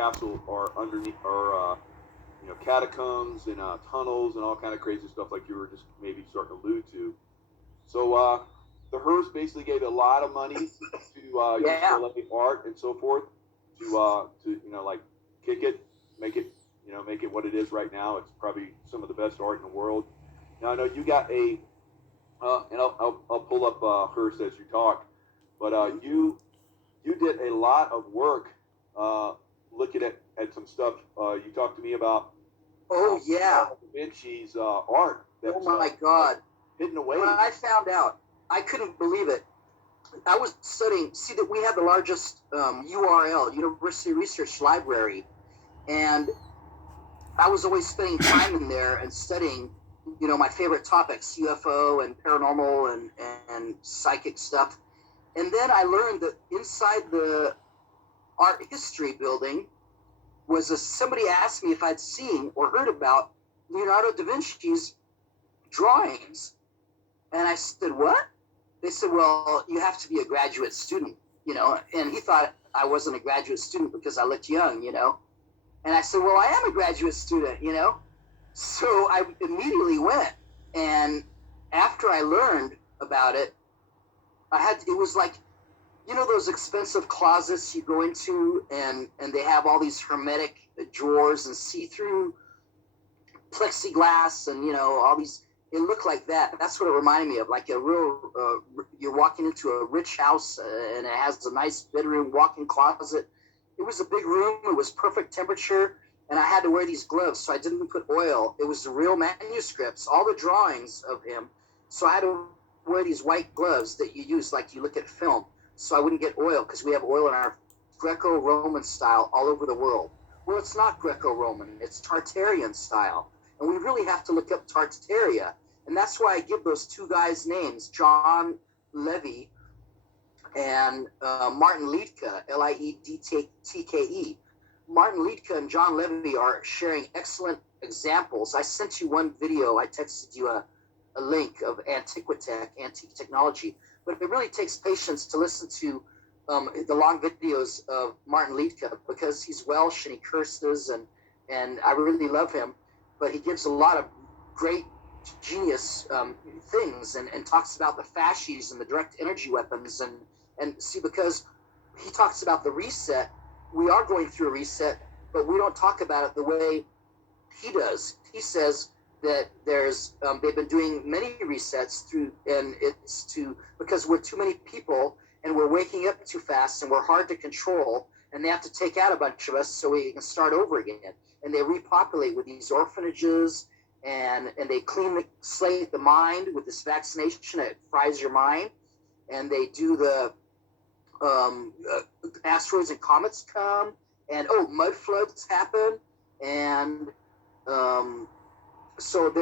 capsule or underneath or catacombs and tunnels and all kind of crazy stuff like you were just maybe starting to allude to. So the Hearst basically gave a lot of money to UCLA art and so forth to like kick it, make it what it is right now. It's probably some of the best art in the world. Now I know you got and I'll pull up Hearst as you talk, but you did a lot of work looking at some stuff. You talked to me about Da Vinci's art. Oh my God! Hidden away. When I found out, I couldn't believe it. I was studying. See that we have the largest URL, University Research Library, and I was always spending time in there and studying, my favorite topics, UFO and paranormal and psychic stuff. And then I learned that inside the art history building somebody asked me if I'd seen or heard about Leonardo da Vinci's drawings. And I said, what? They said, well, you have to be a graduate student, and he thought I wasn't a graduate student because I looked young, And I said, well, I am a graduate student, So I immediately went. And after I learned about it, it was like, those expensive closets you go into and they have all these hermetic drawers and see-through plexiglass and, all these, it looked like that. That's what it reminded me of, like a real, you're walking into a rich house and it has a nice bedroom walk-in closet. It was a big room. It was perfect temperature. And I had to wear these gloves, so I didn't put oil. It was the real manuscripts, all the drawings of him. So I had to wear these white gloves that you use like you look at film, so I wouldn't get oil, because we have oil in our Greco-Roman style all over the world. Well, it's not Greco-Roman. It's Tartarian style. And we really have to look up Tartaria. And that's why I give those two guys names, John Levy and Martin Liedtke, Liedtke. Martin Liedtke and John Levy are sharing excellent examples. I sent you one video. I texted you a link of Antiquitech, antique technology. But it really takes patience to listen to the long videos of Martin Liedtke, because he's Welsh and he curses, and I really love him. But he gives a lot of great genius things and talks about the fasces and the direct energy weapons. And see, because he talks about the reset, we are going through a reset, but we don't talk about it the way he does. He says that there's they've been doing many resets and it's because we're too many people and we're waking up too fast and we're hard to control, and they have to take out a bunch of us so we can start over again. And they repopulate with these orphanages, and they slate the mind with this vaccination that fries your mind, and they do the asteroids and comets come, and mud floods happen, and so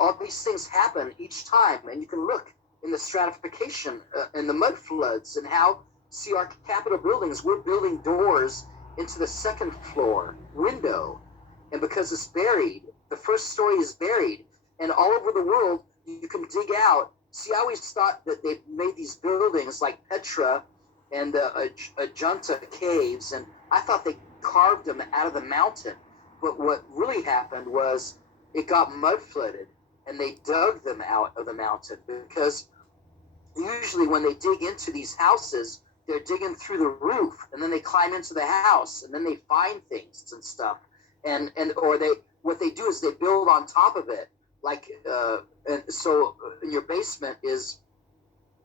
all these things happen each time, and you can look in the stratification and the mud floods and how, see, our Capitol buildings, we're building doors into the second floor window, and because it's buried, the first story is buried, and all over the world you can dig out. See, I always thought that they made these buildings like Petra and the Ajunta caves, and I thought they carved them out of the mountain. But what really happened was it got mud flooded, and they dug them out of the mountain, because usually when they dig into these houses, they're digging through the roof, and then they climb into the house, and then they find things and stuff, what they do is they build on top of it, like and so in your basement is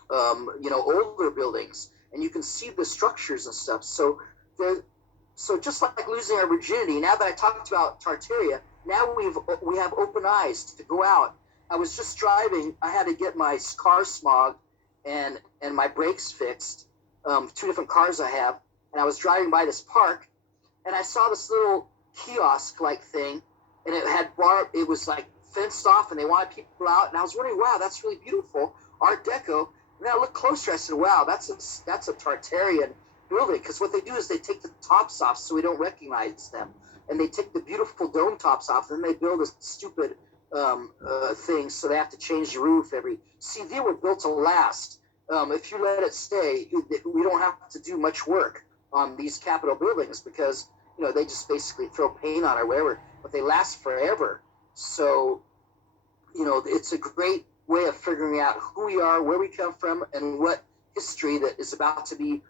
older buildings, and you can see the structures and stuff. So just like losing our virginity, now that I talked about Tartaria, now we have open eyes to go out. I was just driving. I had to get my car smogged and my brakes fixed. 2 different cars I have, and I was driving by this park, and I saw this little kiosk-like thing, and it was like fenced off, and they wanted people out. And I was wondering, wow, that's really beautiful, Art Deco. And then I looked closer. I said, wow, that's a Tartarian building, because what they do is they take the tops off so we don't recognize them, and they take the beautiful dome tops off, and then they build a stupid thing, so they have to change the roof See, they were built to last. If you let it stay, we don't have to do much work on these Capitol buildings, because they just basically throw paint on or whatever, but they last forever. So, it's a great way of figuring out who we are, where we come from, and what history that is about to be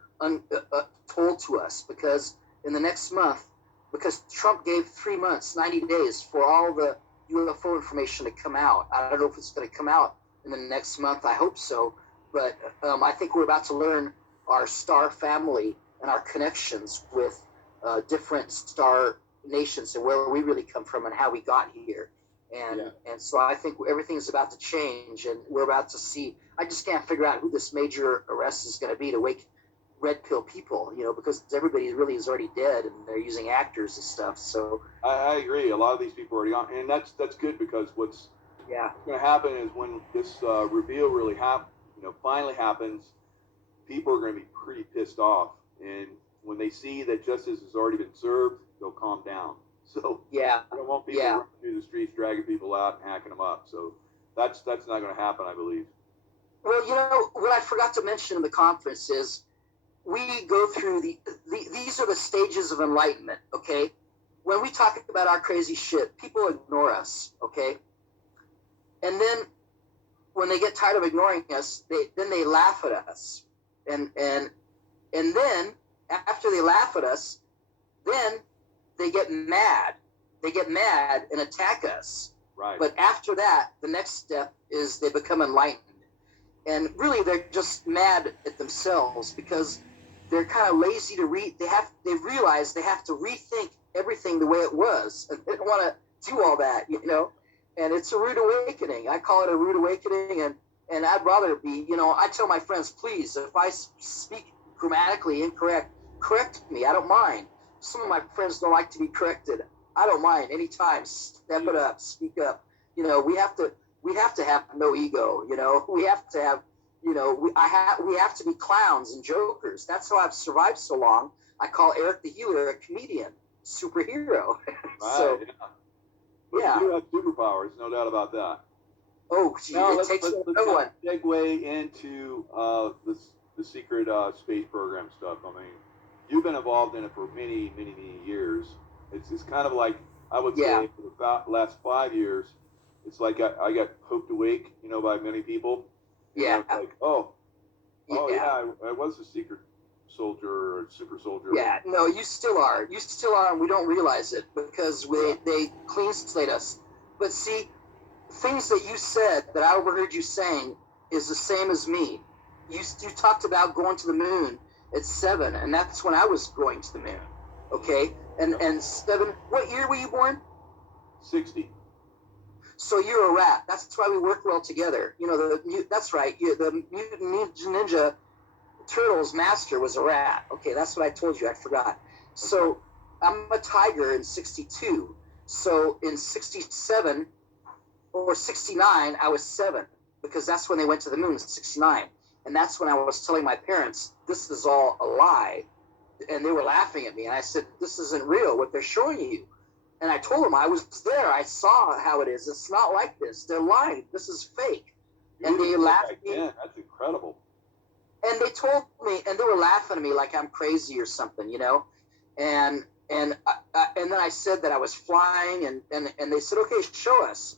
told to us. Because in the next month, because Trump gave 3 months, 90 days for all the UFO information to come out. I don't know if it's going to come out in the next month. I hope so. But I think we're about to learn our star family and our connections with different star nations and where we really come from and how we got here. And so I think everything's about to change, and we're about to see. I just can't figure out who this major arrest is going to be to wake red pill people, because everybody really is already dead and they're using actors and stuff. So I agree. A lot of these people are already on, and that's good, because what's going to happen is when this reveal really finally happens, people are going to be pretty pissed off, and when they see that justice has already been served, they'll calm down. So I don't want people running through the streets, dragging people out and hacking them up. So that's not going to happen, I believe. Well, what I forgot to mention in the conference is we go through these are the stages of enlightenment. Okay, when we talk about our crazy shit, people ignore us. Okay, and then when they get tired of ignoring us, they laugh at us, and then after they laugh at us, then they get mad. They get mad and attack us. Right. But after that, the next step is they become enlightened. And really, they're just mad at themselves because they're kind of lazy to read. They realize they have to rethink everything the way it was. And they don't want to do all that, And it's a rude awakening. I call it a rude awakening. And I'd rather be, I tell my friends, please, if I speak grammatically incorrect, correct me. I don't mind. Some of my friends don't like to be corrected. I don't mind anytime. Step it up, speak up. We have to have no ego. We have to have, we have to be clowns and jokers. That's how I've survived so long. I call Eric the Healer a comedian, superhero. Right. But you do have superpowers, no doubt about that. Oh, gee, let's segue into the secret space program stuff. I mean, you've been involved in it for many, many, many years. It's kind of like, I would say, for the last 5 years, it's like I got poked awake, by many people. Yeah. It's like, I was a secret soldier or super soldier. Yeah, no, you still are. You still are, and we don't realize it because they clean slate us. But see, things that you said that I overheard you saying is the same as me. You talked about going to the moon at 7, and that's when I was going to the moon. Okay, and 7. What year were you born? 60. So you're a rat. That's why we work well together. That's right. The Mutant Ninja Turtles master was a rat. Okay, that's what I told you. I forgot. So I'm a tiger in 62. So in 67 or 69, I was 7 because that's when they went to the moon in 69. And that's when I was telling my parents, this is all a lie. And they were laughing at me. And I said, this isn't real, what they're showing you. And I told them I was there. I saw how it is. It's not like this. They're lying. This is fake. And they laughed at me. Man, that's incredible. And they told me, and they were laughing at me like I'm crazy or something, And then I said that I was flying, and they said, okay, show us.